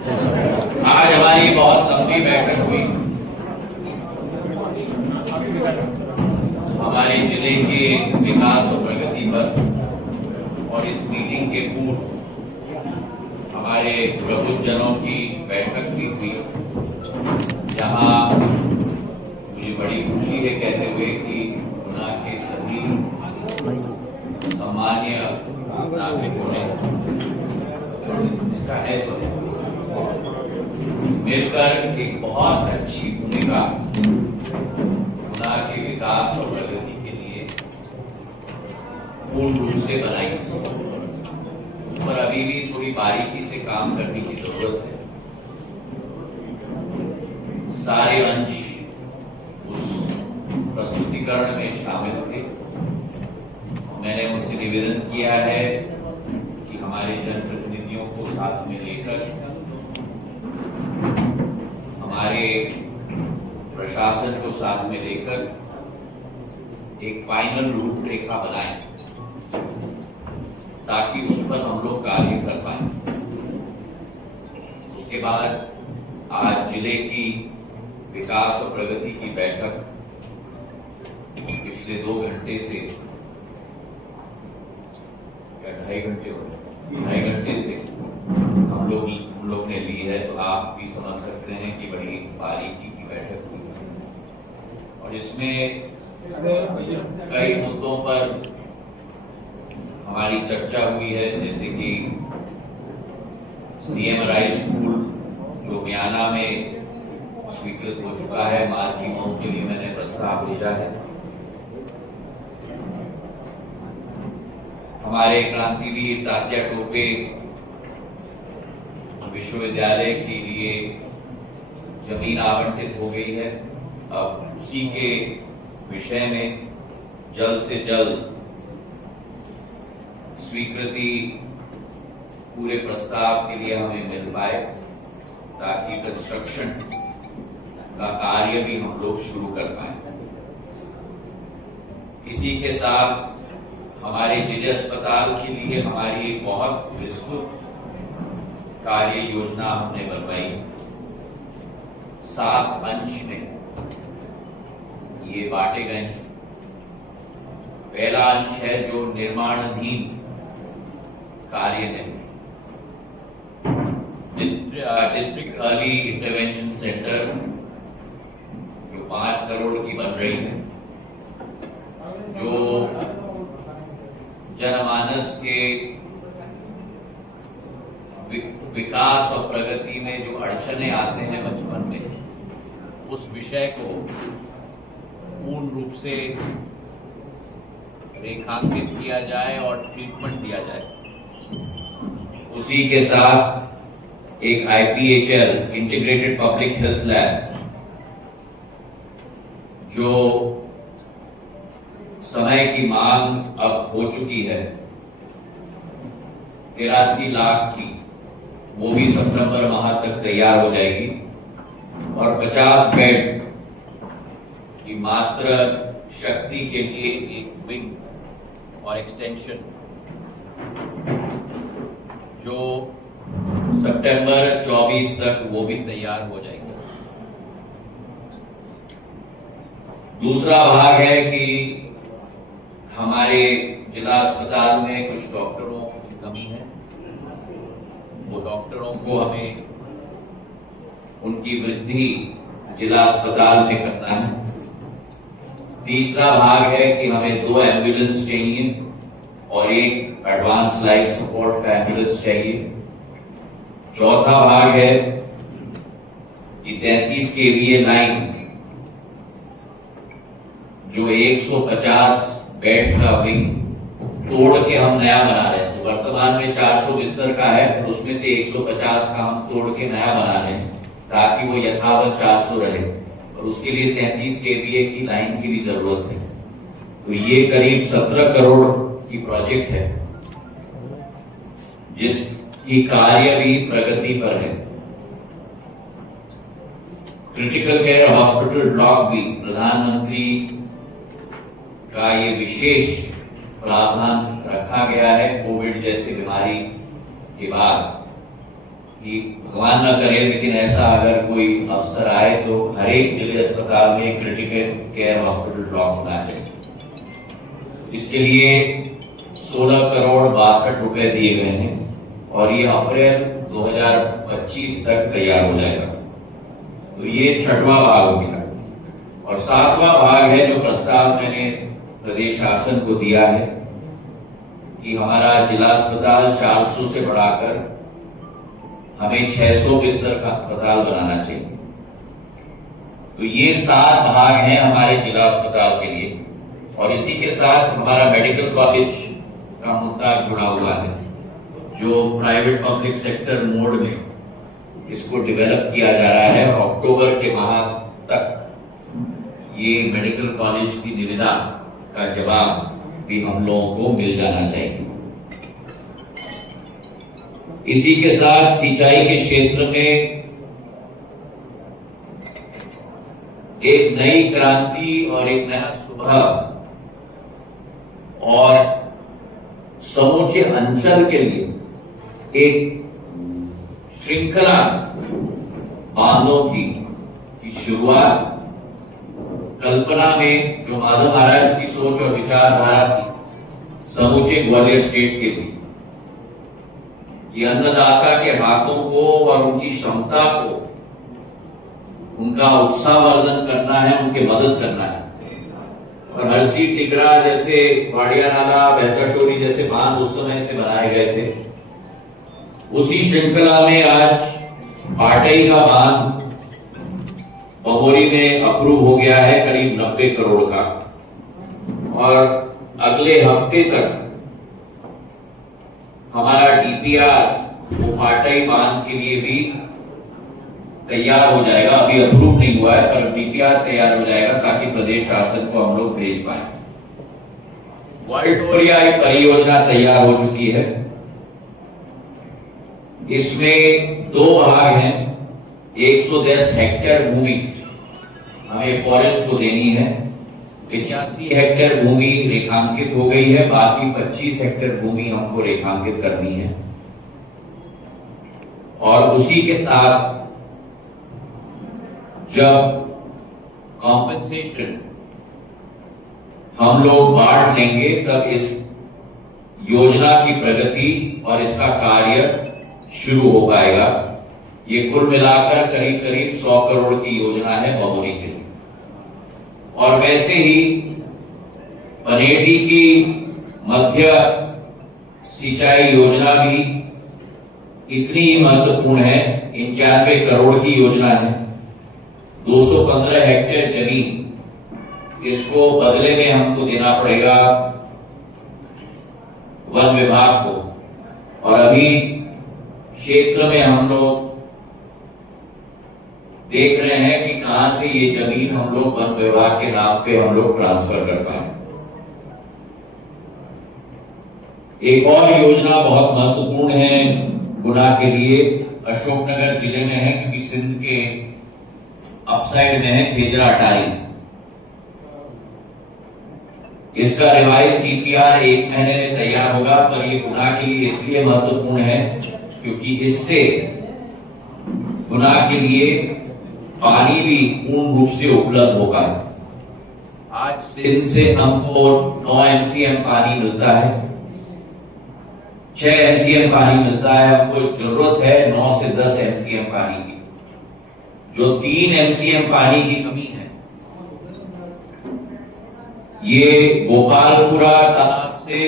आज हमारी बहुत लंबी बैठक हुई। हमारे जिले के विकास और प्रगति पर और इस मीटिंग के पूर्व हमारे प्रबुद्धजनों की बैठक भी हुई, जहां मुझे बड़ी खुशी है कहते हुए कि गुना के सभी सम्मान्य नागरिकों ने इसका मिलकर एक बहुत अच्छी भूमिका गुना के विकास और प्रगति के लिए पूर्ण रूप से बनाई। उस पर अभी भी थोड़ी बारीकी से काम करने की जरूरत है। सारे अंश उस प्रस्तुतिकरण में शामिल थे। मैंने उनसे निवेदन किया है कि हमारे जनप्रतिनिधियों को साथ में लेकर हमारे प्रशासन को साथ में लेकर एक फाइनल रूपरेखा बनाएं, ताकि उस पर हम लोग कार्य कर पाए। उसके बाद आज जिले की विकास और प्रगति की बैठक पिछले 2 घंटे से या 2.5 घंटे हो गए, 2.5 घंटे से हम लोग ने ली है। तो आप भी समझ सकते हैं कि बड़ी बारीकी की बैठक हुई और इसमें कई मुद्दों पर हमारी चर्चा हुई है, जैसे कि CMRI स्कूल जो म्याना में स्वीकृत हो चुका है, मार्किंगों के लिए मैंने प्रस्ताव भेजा है। हमारे क्रांतिवीर तात्या टोपे विश्वविद्यालय के लिए जमीन आवंटित हो गई है। अब उसी के विषय में जल्द से जल्द स्वीकृति पूरे प्रस्ताव के लिए हमें मिल पाए, ताकि कंस्ट्रक्शन का कार्य भी हम लोग शुरू कर पाए। इसी के साथ हमारे जिले अस्पताल के लिए हमारी एक बहुत विस्तृत कार्य योजना हमने बनवाई। 7 अंश में ये बांटे गए हैं। पहला अंश है जो निर्माणाधीन कार्य है, डिस्ट्रिक्ट अर्ली इंटरवेंशन सेंटर जो 5 करोड़ की बन रही है, जो जनमानस के विकास और प्रगति में जो अड़चने आते हैं बचपन में, उस विषय को पूर्ण रूप से रेखांकित किया जाए और ट्रीटमेंट दिया जाए। उसी के साथ एक IPHL integrated public health lab जो समय की मांग अब हो चुकी है 83 लाख की, वो भी सितंबर माह तक तैयार हो जाएगी और 50 बेड की मात्र शक्ति के लिए एक विंग और एक्सटेंशन जो सितंबर 24 तक वो भी तैयार हो जाएगी। दूसरा भाग है कि हमारे जिला अस्पताल में कुछ डॉक्टरों की कमी है, वो डॉक्टरों को हमें उनकी वृद्धि जिला अस्पताल में करना है। तीसरा भाग है कि हमें 2 एम्बुलेंस चाहिए और एक एडवांस लाइफ सपोर्ट का एम्बुलेंस चाहिए। चौथा भाग है कि 33 kVA लाइन जो 150 बेड का विंग तोड़ के हम नया बना रहे हैं। तो वर्तमान में 400 बिस्तर का है, उसमें से 150 का हम तोड़ के नया बना रहे हैं, ताकि वो यथावत 400 रहे और उसके लिए 33 kVA की लाइन की भी जरूरत है। तो ये करीब 17 करोड़ की प्रोजेक्ट है, जिसकी कार्य भी प्रगति पर है। क्रिटिकल केयर हॉस्पिटल ब्लॉक भी प्रधानमंत्री का ये विशेष प्रावधान रखा गया है। कोविड जैसी बीमारी के बाद कि भगवान न करे लेकिन ऐसा अगर कोई अवसर आए तो हर एक जिले अस्पताल में क्रिटिकल केयर हॉस्पिटल ब्लॉक होना चाहिए। इसके लिए 16 करोड़ 62 रुपए दिए गए हैं और ये अप्रैल 2025 तक तैयार हो जाएगा। तो ये 6वां भाग हो गया और 7वां भाग है जो प्रस्ताव मैंने प्रदेश शासन को दिया है कि हमारा जिला अस्पताल 400 से बढ़ाकर हमें 600 बिस्तर का अस्पताल बनाना चाहिए। तो ये 7 भाग हैं हमारे जिला अस्पताल के लिए और इसी के साथ हमारा मेडिकल कॉलेज का मुद्दा जुड़ा हुआ है जो प्राइवेट पब्लिक सेक्टर मोड में इसको डेवलप किया जा रहा है और अक्टूबर के माह तक ये मेडिकल कॉलेज की निविदा का जवाब भी हम लोगों को मिल जाना चाहिए। इसी के साथ सिंचाई के क्षेत्र में एक नई क्रांति और एक नया सुबह और समूचे अंचल के लिए एक श्रृंखला बांधों की शुरुआत कल्पना में जो माधव महाराज की सोच और विचारधारा थी समूचे ग्वालियर स्टेट के लिए ये अन्नदाता के हाथों को और उनकी क्षमता को उनका उत्साहवर्धन करना है, उनके मदद करना है। और हरसी टिगरा जैसे वाड़िया नाला भैंसाटोरी जैसे बांध उस समय से बनाए गए थे, उसी श्रृंखला में आज पाटई का बांध बमोरी में अप्रूव हो गया है करीब 90 करोड़ का और अगले हफ्ते तक हमारा डीपीआर वो पाटई बांध के लिए भी तैयार हो जाएगा। अभी अप्रूव नहीं हुआ है पर डीपीआर तैयार हो जाएगा ताकि प्रदेश शासन को हम लोग भेज पाए। वर्ल्टोरिया एक परियोजना तैयार हो चुकी है। इसमें 2 भाग हैं। 110 हेक्टेयर भूमि हमें फॉरेस्ट को देनी है, 85 हेक्टेयर भूमि रेखांकित हो गई है, बाकी 25 हेक्टेयर भूमि हमको रेखांकित करनी है। और उसी के साथ जब कॉम्पेंसेशन हम लोग बांट लेंगे तब इस योजना की प्रगति और इसका कार्य शुरू हो पाएगा। ये कुल मिलाकर करीब करीब 100 करोड़ की योजना है बमोरी के लिए। और वैसे ही पनेटी की मध्य सिंचाई योजना भी इतनी ही महत्वपूर्ण है। 91 करोड़ की योजना है। 215 हेक्टेयर जमीन इसको बदले में हमको देना पड़ेगा वन विभाग को और अभी क्षेत्र में हम लोग देख रहे हैं कि कहां से ये जमीन हम लोग वन विभाग के नाम पे हम लोग ट्रांसफर कर पाए। एक और योजना बहुत महत्वपूर्ण है गुना के लिए, अशोकनगर जिले में है क्योंकि सिंध के अपसाइड में है खेजरा अटारी। इसका रिवाइज डीपीआर 1 महीने में तैयार होगा पर ये गुना के लिए इसलिए महत्वपूर्ण है क्योंकि इससे गुना के लिए पानी भी पूर्ण रूप से उपलब्ध होगा। आज सिंध से हमको 9 एमसीएम पानी मिलता है, 6 एमसीएम पानी मिलता है। हमको जरूरत है 9 से 10 एमसीएम पानी की। जो 3 एमसीएम पानी की कमी है ये गोपालपुरा तालाब से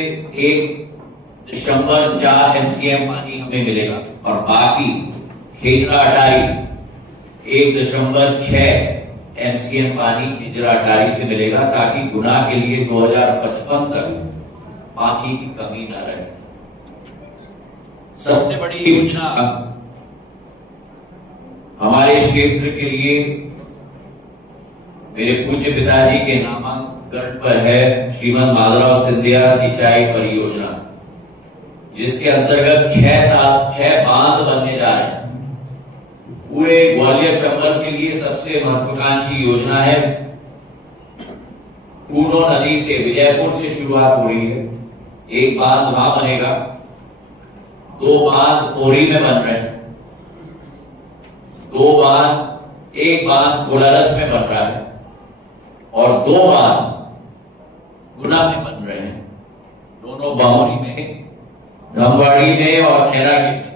1.4 एमसीएम पानी हमें मिलेगा और बाकी खेजरा अटारी 1.6 एमसीएम पानी खेजरा अटारी से मिलेगा ताकि गुना के लिए 2055 तक पानी की कमी न रहे। सबसे बड़ी योजना हमारे क्षेत्र के लिए मेरे पूज्य पिताजी के नामांकन पर है श्रीमद माधवराव सिंधिया सिंचाई परियोजना, जिसके अंतर्गत 6 बांध बनने जा रहे हैं। पूरे ग्वालियर चंबल के लिए सबसे महत्वाकांक्षी योजना है। पूर्णो नदी से विजयपुर से शुरुआत हो रही है। एक बांध वहां बनेगा, 2 बांध कोरी में बन रहे हैं 2 बांध, एक बांध कोलारस में बन रहा है और 2 बांध गुना में बन रहे हैं, दोनों बामोरी में, धमवाड़ी में और नैनागेड़ में।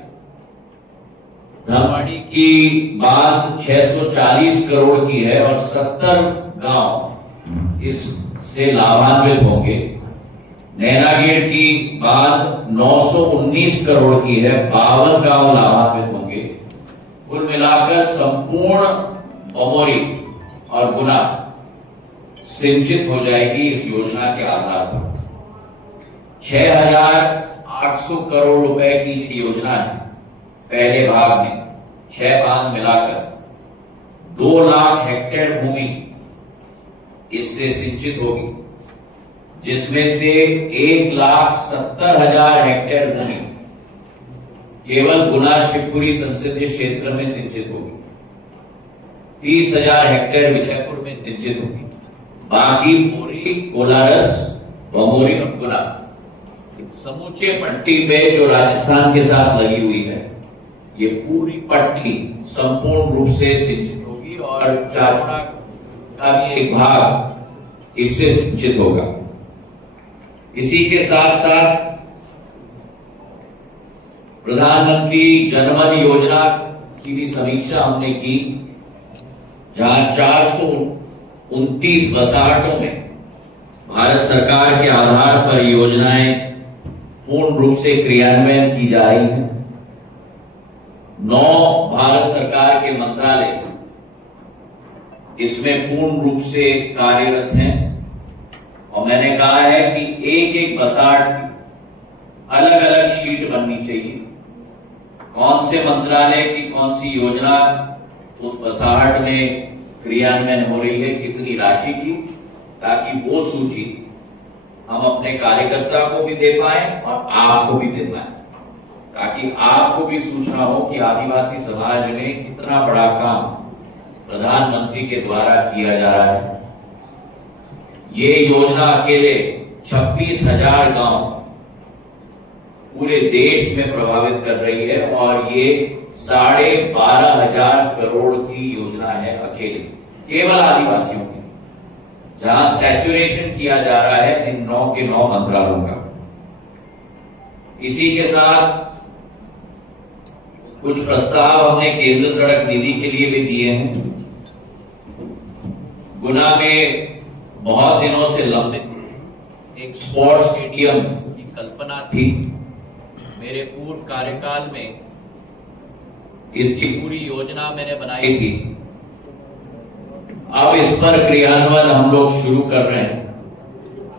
धमवाड़ी की बांध 640 करोड़ की है और 70 गांव इससे लाभान्वित होंगे। नैनागेड़ की बांध 919 करोड़ की है, 52 गांव लाभान्वित होंगे। कुल मिलाकर संपूर्ण बमोरी और गुना सिंचित हो जाएगी इस योजना के आधार पर। 6,800 करोड़ रुपए की योजना है। पहले भाग में 6 बांध मिलाकर 2 लाख हेक्टेयर भूमि इससे सिंचित होगी, जिसमें से 1,70,000 हेक्टेयर भूमि केवल गुना शिवपुरी संसदीय क्षेत्र में सिंचित होगी, 30,000 हेक्टेयर विजयपुर में सिंचित होगी, बाकी पूरी कोलारस, बमोरी और गुना समूचे पट्टी में जो राजस्थान के साथ लगी हुई है, ये पूरी पट्टी संपूर्ण रूप से सिंचित होगी और चाचड़ा का भी एक भाग इससे सिंचित होगा। इसी के साथ साथ प्रधानमंत्री जनधन योजना की भी समीक्षा हमने की, जहां 429 बसाहटों में भारत सरकार के आधार पर योजनाएं पूर्ण रूप से क्रियान्वयन की जा रही है। 9 भारत सरकार के मंत्रालय इसमें पूर्ण रूप से कार्यरत हैं और मैंने कहा है कि एक एक बसाहट की अलग अलग शीट बननी चाहिए, कौन से मंत्रालय की कौन सी योजना उस बसाहट में क्रियान्वयन हो रही है, कितनी राशि की, ताकि वो सूची हम अपने कार्यकर्ता को भी दे पाए और आपको भी दे पाए, ताकि आपको भी सूचना हो कि आदिवासी समाज में कितना बड़ा काम प्रधानमंत्री के द्वारा किया जा रहा है। ये योजना अकेले 26,000 गांव पूरे देश में प्रभावित कर रही है और ये 12,500 करोड़ की योजना है अकेले, केवल आदिवासियों की, जहां सैचुरेशन किया जा रहा है इन 9 के 9 मंत्रालयों का। इसी के साथ कुछ प्रस्ताव हमने केंद्र सड़क निधि के लिए भी दिए हैं। गुना में बहुत दिनों से लंबित एक स्पोर्ट्स स्टेडियम की कल्पना थी। मेरे पूर्व कार्यकाल में इसकी पूरी योजना मैंने बनाई थी। अब इस पर क्रियान्वयन हम लोग शुरू कर रहे हैं।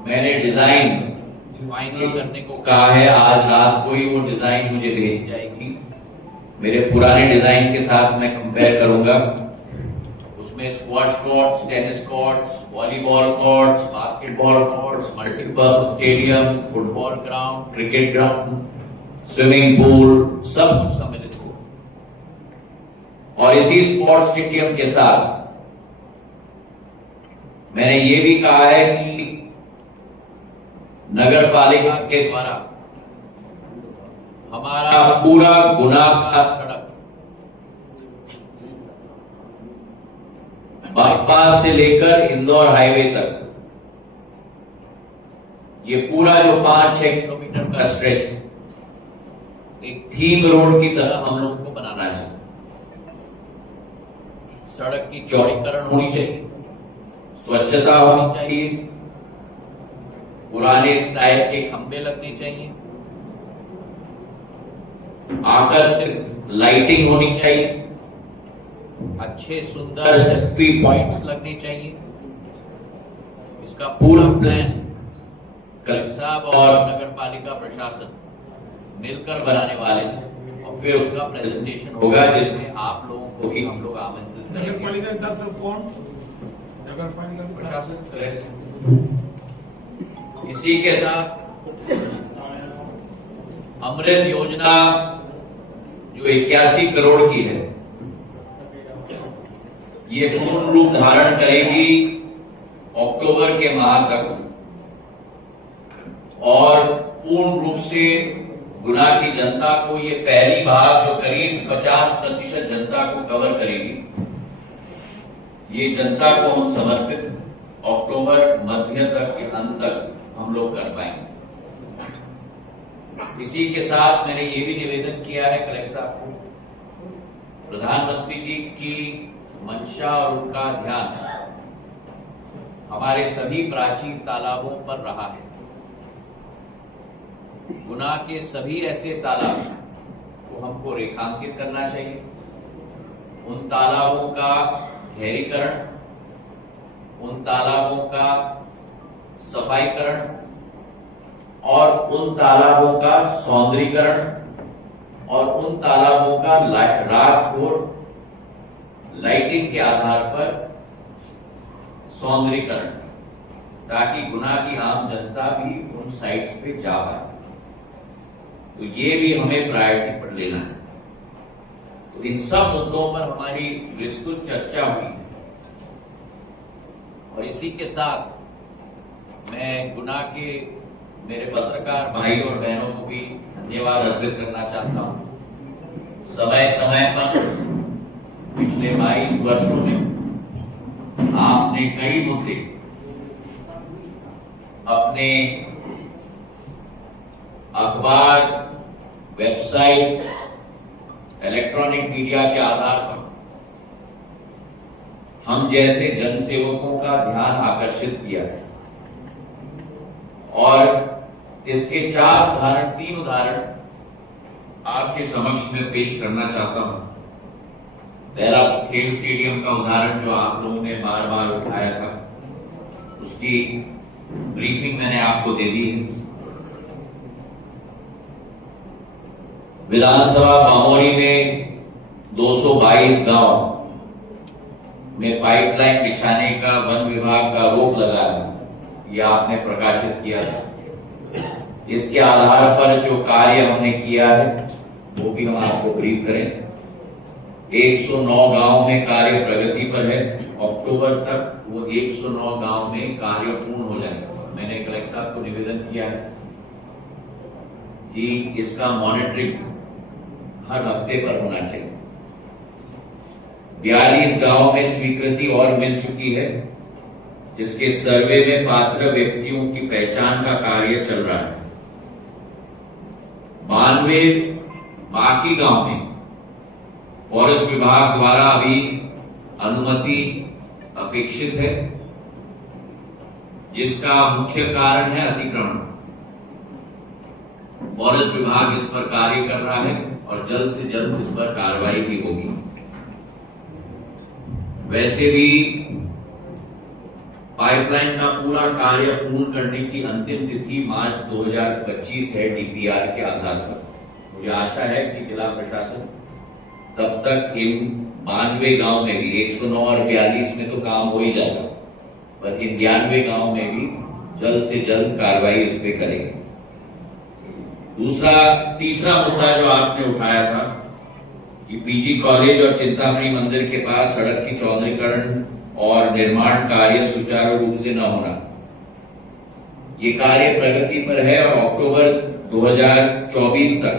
मैंने डिजाइन फाइनल करने को कहा है, आज रात को ही वो डिजाइन मुझे भेज जाएगी। मेरे पुराने डिजाइन के साथ मैं कंपेयर करूंगा। उसमें squash courts, tennis courts, volleyball courts, basketball courts, multipurpose stadium, football ground, cricket ground, swimming pool, सब कुछ सम्मिलित हो। और इसी स्पोर्ट्स स्टेडियम के साथ मैंने ये भी कहा है कि नगर पालिका के द्वारा हमारा पूरा गुना का सड़क बाईपास से लेकर इंदौर हाईवे तक, ये पूरा जो 5-6 किलोमीटर का स्ट्रेच है, एक थीम रोड की तरह हम लोग को बनाना चाहिए। सड़क की चौड़ीकरण होनी चाहिए, स्वच्छता होनी चाहिए, पुराने स्टाइल के खंभे लगने चाहिए, आकर्षक लाइटिंग होनी चाहिए, अच्छे सुंदर सेल्फी पॉइंट्स लगने चाहिए। इसका पूरा प्लान कलेक्टर साहब और नगर पालिका प्रशासन मिलकर बनाने वाले हैं और फिर उसका प्रेजेंटेशन होगा, जिसमें आप लोगों को भी हम लोग आमंत्रित करेंगे। नगर पालिका के साथ कौन? नगर पालिका प्रशासन करेगा। इसी के साथ अमृत योजना जो 81 करोड़ की है, ये पूर्ण रूप धारण करेगी अक्टूबर के माह तक और पूर्ण रूप से गुना की जनता को ये पहली बार जो करीब 50% जनता को कवर करेगी, ये जनता को हम समर्पित अक्टूबर मध्य तक के अंत तक हम लोग कर पाएंगे। इसी के साथ मैंने ये भी निवेदन किया है कलेक्टर साहब को, प्रधानमंत्री जी की मंशा और उनका ध्यान हमारे सभी प्राचीन तालाबों पर रहा है। गुना के सभी ऐसे तालाब को हमको रेखांकित करना चाहिए, उन तालाबों का गहरीकरण, उन तालाबों का सफाईकरण और उन तालाबों का सौंदर्यीकरण और उन तालाबों का रात को लाइटिंग के आधार पर सौंदर्यीकरण, ताकि गुना की आम जनता भी उन साइट्स पे जा पाए। तो ये भी हमें प्रायोरिटी पर लेना है। तो इन सब मुद्दों पर हमारी विस्तृत चर्चा हुई है और इसी के साथ मैं गुना के मेरे पत्रकार भाई और बहनों को भी धन्यवाद अर्पित करना चाहता हूं। समय समय पर पिछले 22 वर्षों में आपने कई मुद्दे अपने अखबार, वेबसाइट, इलेक्ट्रॉनिक मीडिया के आधार पर हम जैसे जनसेवकों का ध्यान आकर्षित किया है और इसके 3 उदाहरण आपके समक्ष में पेश करना चाहता हूं। पहला तो खेल स्टेडियम का उदाहरण जो आप लोगों ने बार बार उठाया था, उसकी ब्रीफिंग मैंने आपको दे दी है। विधानसभा बामोरी में 222 गांव में पाइपलाइन बिछाने का वन विभाग का रोक लगा है, यह आपने प्रकाशित किया था। इसके आधार पर जो कार्य हमने किया है वो भी हम आपको ब्रीफ करें। 109 गांव में कार्य प्रगति पर है। अक्टूबर तक वो 109 गांव में कार्य पूर्ण हो जाएगा। मैंने कलेक्टर साहब को निवेदन किया है कि इसका मॉनिटरिंग हर हफ्ते पर होना चाहिए। 42 गांव में स्वीकृति और मिल चुकी है, जिसके सर्वे में पात्र व्यक्तियों की पहचान का कार्य चल रहा है। 92 बाकी गांव में फॉरेस्ट विभाग द्वारा अभी अनुमति अपेक्षित है, जिसका मुख्य कारण है अतिक्रमण। फॉरेस्ट विभाग इस पर कार्य कर रहा है और जल्द से जल्द इस पर कार्रवाई भी होगी। वैसे भी पाइपलाइन का पूरा कार्य पूर्ण करने की अंतिम तिथि मार्च 2025 है डीपीआर के आधार पर। मुझे आशा है कि जिला प्रशासन तब तक इन 92 गांव में भी, 109 और 42 में तो काम हो ही जाएगा, पर इन 92 गांव में भी जल्द से जल्द कार्रवाई इस पे करेंगे। तीसरा मुद्दा जो आपने उठाया था कि पीजी कॉलेज और चिंतामणि मंदिर के पास सड़क की चौड़ीकरण और निर्माण कार्य सुचारू रूप से न होना, ये कार्य प्रगति पर है और अक्टूबर 2024 तक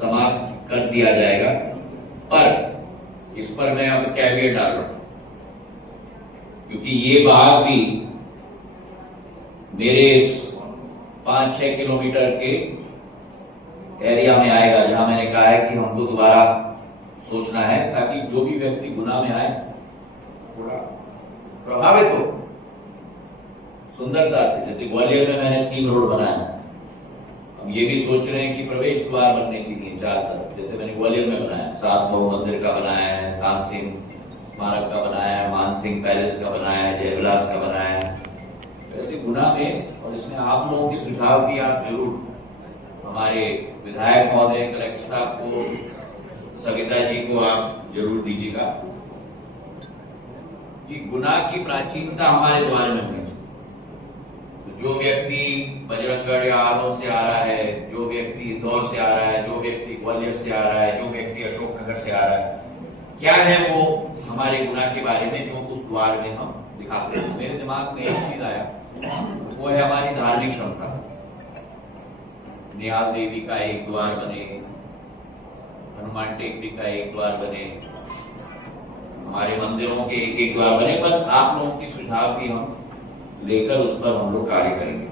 समाप्त कर दिया जाएगा। पर इस पर मैं अब कैविएट डाल रहा हूं, क्योंकि ये भाग भी मेरे 5-6 किलोमीटर के एरिया में आएगा, जहां मैंने कहा है कि हमको दोबारा सोचना है, ताकि जो भी व्यक्ति गुना में आए थोड़ा प्रभावित हो सुंदरता से। जैसे ग्वालियर में मैंने 3 रोड बनाया, हम ये भी सोच रहे हैं कि प्रवेश द्वार बनने चाहिए 4 तरफ, जैसे मैंने ग्वालियर में बनाया, सास बहु मंदिर का बनाया है, राम सिंह स्मारक का बनाया है, मान सिंह पैलेस का बनाया है, जयविलास का बनाया है। वैसे गुना में, और इसमें आप लोगों के सुझाव भी आप जरूर हमारे विधायक महोदय, कलेक्टर साहब को, सविता जी को आप जरूर दीजिएगा कि गुना की प्राचीनता हमारे द्वार में होनी चाहिए। तो जो व्यक्ति बजरंगगढ़ या आलोम से आ रहा है, जो व्यक्ति इंदौर से आ रहा है, जो व्यक्ति ग्वालियर से आ रहा है, जो व्यक्ति अशोकनगर से आ रहा है, क्या है वो हमारे गुना के बारे में जो उस द्वार में हम दिखा सकते हैं। मेरे दिमाग में एक चीज आया, वो है हमारी धार्मिक क्षमता। निहाल देवी का एक द्वार बने, हनुमान टेकरी का एक द्वार बने, हमारे मंदिरों के एक एक द्वार बने। पर आप लोगों की सुझाव भी हम लेकर उस पर हम लोग कार्य करेंगे।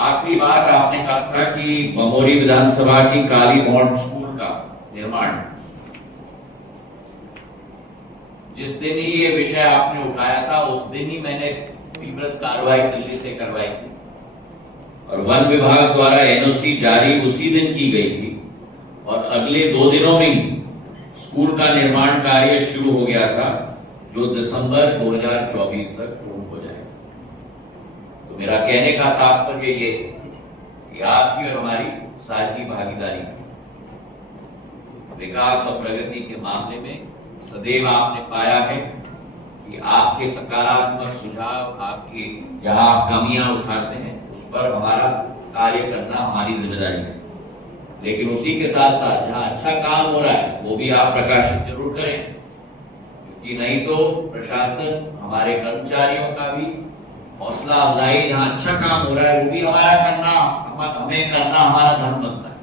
आखिरी बात आपने कहा था कि बमोरी विधानसभा की काली मॉडल स्कूल का निर्माण, जिस दिन ही ये विषय आपने उठाया था उस दिन ही मैंने तीव्र कार्रवाई दिल्ली से करवाई थी और वन विभाग द्वारा एनओसी जारी उसी दिन की गई थी और अगले 2 दिनों में ही स्कूल का निर्माण कार्य शुरू हो गया था, जो दिसंबर 2024 तक पूर्ण हो जाएगा। तो मेरा कहने का तात्पर्य ये है कि आपकी और हमारी साझी भागीदारी, विकास और प्रगति के मामले में सदैव आपने पाया है कि आपके सकारात्मक सुझाव, आपके जहां आप कमियां उठाते हैं उस पर हमारा कार्य करना हमारी जिम्मेदारी है। लेकिन उसी के साथ साथ जहां अच्छा काम हो रहा है वो भी आप प्रकाशित जरूर करें, क्योंकि नहीं तो प्रशासन, हमारे कर्मचारियों का भी हौसला अफजाई, जहां अच्छा काम हो रहा है वो भी हमें करना हमारा धर्म बनता है।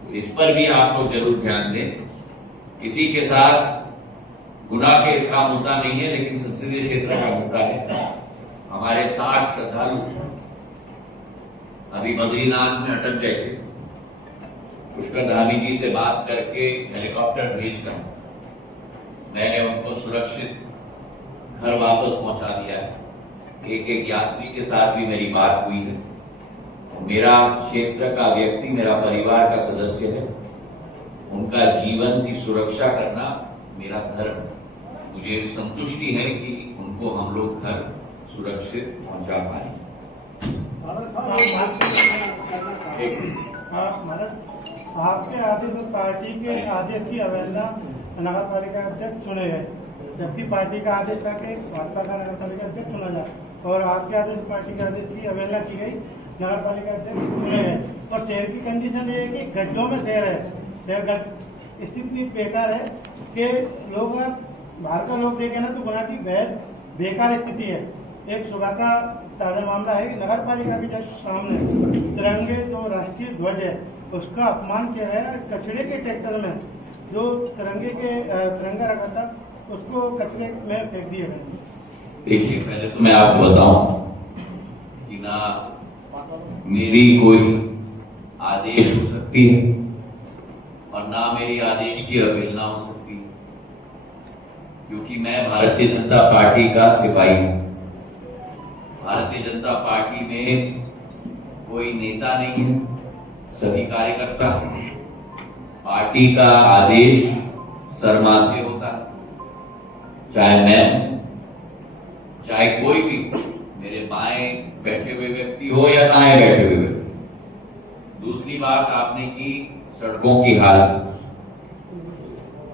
तो इस पर भी आप लोग जरूर ध्यान दें। किसी के साथ गुनाह का मुद्दा नहीं है, लेकिन संसदीय क्षेत्र का मुद्दा है। हमारे 60 श्रद्धालु अभी बद्रीनाथ में अटक गए थे। पुष्कर धामी जी से बात करके हेलीकॉप्टर भेजकर मैंने उनको सुरक्षित घर वापस पहुंचा दिया है। एक एक यात्री के साथ भी मेरी बात हुई है। मेरा क्षेत्र का व्यक्ति मेरा परिवार का सदस्य है, उनका जीवन की सुरक्षा करना मेरा धर्म है। मुझे संतुष्टि है कि उनको हम लोग घर सुरक्षित पहुंचा पाए। आपके आदेश में पार्टी के आदेश की अवहेलना नगर पालिका अध्यक्ष चुने गए, जबकि पार्टी का आदेश था कि भाजपा का नगर पालिका अध्यक्ष चुना जाए, और आपके आदेश पार्टी के आदेश की अवहेलना की गई, नगर पालिका अध्यक्ष चुने गए। और शहर की कंडीशन ये है कि गड्ढों में शहर है, शहर स्थिति बेकार है कि लोग बाहर का लोग देखे ना तो वहाँ की बेकार स्थिति है। एक सुबह का ताजा मामला है कि नगर पालिका के जस्ट सामने तिरंगे जो राष्ट्रीय ध्वज है उसका अपमान किया है। कचरे के ट्रैक्टर में जो तिरंगा रखा था उसको कचरे में फेंक दिए गए। देखिए, पहले तो मैं आपको बताऊं कि ना मेरी कोई आदेश हो सकती है और ना मेरी आदेश की अवहेलना हो सकती है, क्योंकि मैं भारतीय जनता पार्टी का सिपाही हूं। भारतीय जनता पार्टी में कोई नेता नहीं है, सभी कार्यकर्ता। पार्टी का आदेश सरमाते होता है, चाहे मैं, चाहे कोई भी मेरे बाएं बैठे हुए व्यक्ति हो या दाएं बैठे हुए व्यक्ति। दूसरी बात आपने की सड़कों की हालत,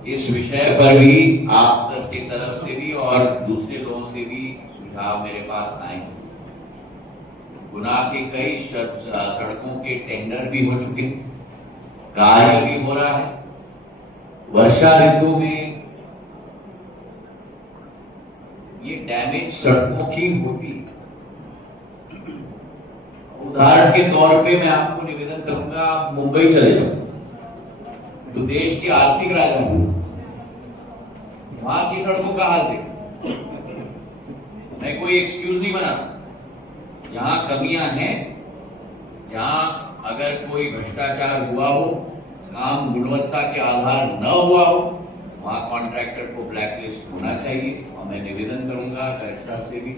इस विषय पर भी आप की तरफ से भी और दूसरे लोगों से भी सुझाव मेरे पास आए हैं। गुनाह के कई सड़कों के टेंडर भी हो चुके, कार्य भी हो रहा है। वर्षा ऋतु में ये डैमेज सड़कों की होती है। उदाहरण के तौर पे मैं आपको निवेदन करूंगा, आप मुंबई चले जाओ तो देश की आर्थिक राजधानी, वहां की सड़कों का हाल देखो। मैं कोई एक्सक्यूज नहीं बना, जहां कमियां हैं, जहां अगर कोई भ्रष्टाचार हुआ हो, काम गुणवत्ता के आधार न हुआ हो, वहां कॉन्ट्रैक्टर को ब्लैकलिस्ट होना चाहिए। और मैं निवेदन करूंगा कलेक्टर साहब से भी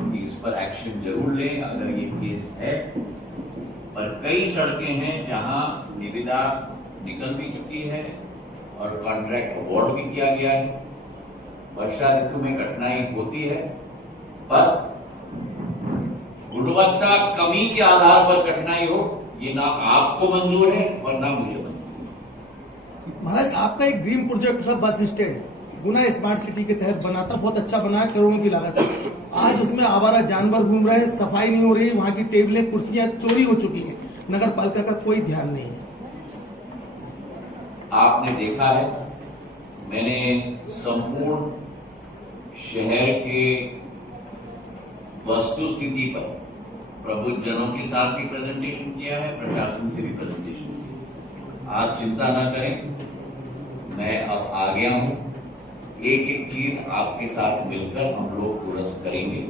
कि इस पर एक्शन जरूर लें अगर ये केस है। पर कई सड़कें हैं जहां निविदा निकल भी चुकी है और कॉन्ट्रैक्ट अवार्ड भी किया गया है। वर्षा ऋतु में कठिनाई होती है, पर गुणवत्ता कमी के आधार पर कठिनाई हो, ये ना आपको मंजूर है और ना मुझे मंजूर है। महाराज, आपका एक ड्रीम प्रोजेक्ट था बस स्टैंड, गुना स्मार्ट सिटी के तहत बना था, बहुत अच्छा बना है, करोड़ों की लागत से। आज उसमें आवारा जानवर घूम रहे हैं, सफाई नहीं हो रही, वहां की टेबलें कुर्सियां चोरी हो चुकी हैं, नगर पालिका का कोई ध्यान नहीं है। आपने देखा है, मैंने संपूर्ण शहर के वस्तुस्थिति पर प्रबुद्धजनों के साथ भी प्रेजेंटेशन किया है, प्रशासन से भी प्रेजेंटेशन किया। आप चिंता ना करें, मैं अब आ गया हूं। एक एक चीज आपके साथ मिलकर हम लोग दुरुस्त करेंगे,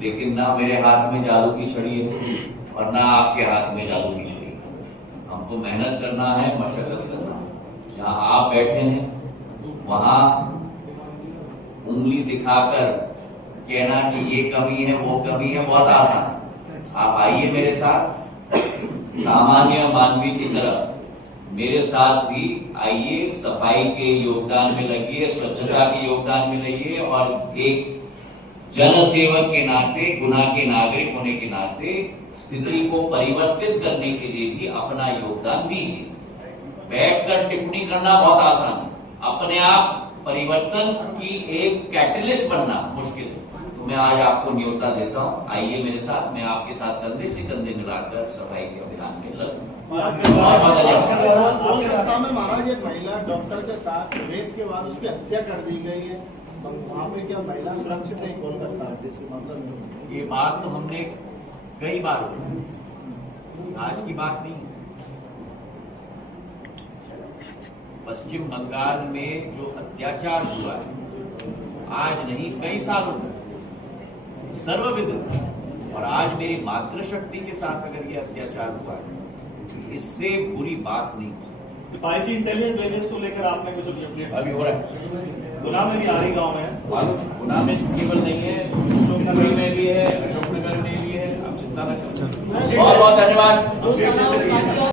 लेकिन ना मेरे हाथ में जादू की छड़ी है और ना आपके हाथ में जादू की छड़ी है। हमको मेहनत करना है, मशक्कत करना है। जहां आप बैठे हैं वहां उंगली दिखाकर कहना कि ये कमी है वो कमी है बहुत आसान है। आप आइए मेरे साथ, सामान्य मानवी की तरह मेरे साथ भी आइए, सफाई के योगदान में लगिए, स्वच्छता के योगदान में लगिए और एक जनसेवक के नाते, गुना के नागरिक होने के नाते स्थिति को परिवर्तित करने के लिए भी अपना योगदान दीजिए। बैठकर टिप्पणी करना बहुत आसान है, अपने आप परिवर्तन की एक कैटलिस्ट बनना मुश्किल है। तो मैं आज आपको न्योता देता हूं, आइए मेरे साथ, मैं आपके साथ कंधे से कंधे मिलाकर सफाई के अभियान में लगूंगा। कोलकाता में महाराज एक महिला डॉक्टर के साथ रेप के बाद उसकी हत्या कर दी गई है, तो वहाँ पे क्या महिला सुरक्षित है कोलकाता? मतलब ये बात तो हमने कई बार की, आज की बात नहीं। पश्चिम बंगाल में जो अत्याचार हुआ है आज नहीं कई सालों में सर्वविदित, और आज मेरी मातृशक्ति के साथ अगर ये अत्याचार हुआ है इससे बुरी बात नहीं। 5G इंटेलिजेंस बेसिस को लेकर आपने कुछ अपडेट अभी हो रहा है, गुना में भी आ रही गाँव में, गुना में केवल नहीं है, अशोकनगर में भी है, अशोकनगर में भी है। आप चिंता न करें। बहुत बहुत धन्यवाद।